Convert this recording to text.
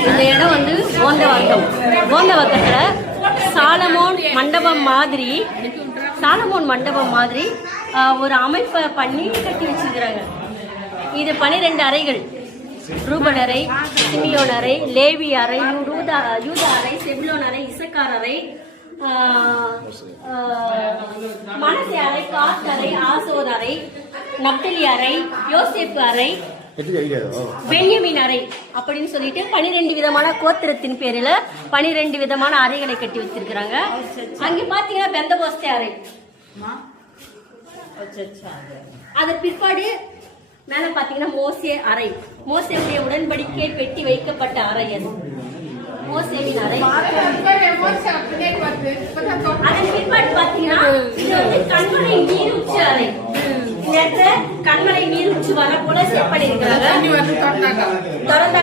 இந்த இடம் வந்து ஓந்தவாக்கம். ஓந்தவாக்கத்துல சாலமோன் மண்டபம் மாதிரி ஒரு அமைப்பை பண்ணி கட்டி வச்சிருக்கிறாங்க. இது 12 அறைகள். ரூபன் அறை, சிமியோன் அறை, லேவி அறை, யூதா அறை, செபுலோன் அறை, இசக்கார் அறை, மனசே அறை, காத் அறை, ஆசோர் அறை, நப்தலி அறை, யோசேப்பு அறை, பென்யமீன் அறை அப்படின்னு சொல்லிட்டு 12 விதமான கோத்திரத்தின் பேரில 12 விதமான அறைகளை கட்டி வச்சிருக்கிறாங்க. அங்க பாத்தீங்கன்னா பெந்தகோஸ்தே அறை. அது பிற்பாடு மேல பாத்தீங்கன்னா மோசே அறை. மோசேவுடைய உடன்படிக்கை பெட்டி வைக்கப்பட்ட அறை அது மோசேவின் அறை. அதன் பிற்பாடு பாத்தீங்கன்னா இது வந்து கண்மலை நீரூற்று அறை. கண்மலை நீரூற்று வர போல செட் பண்ணிருக்கிறாங்க.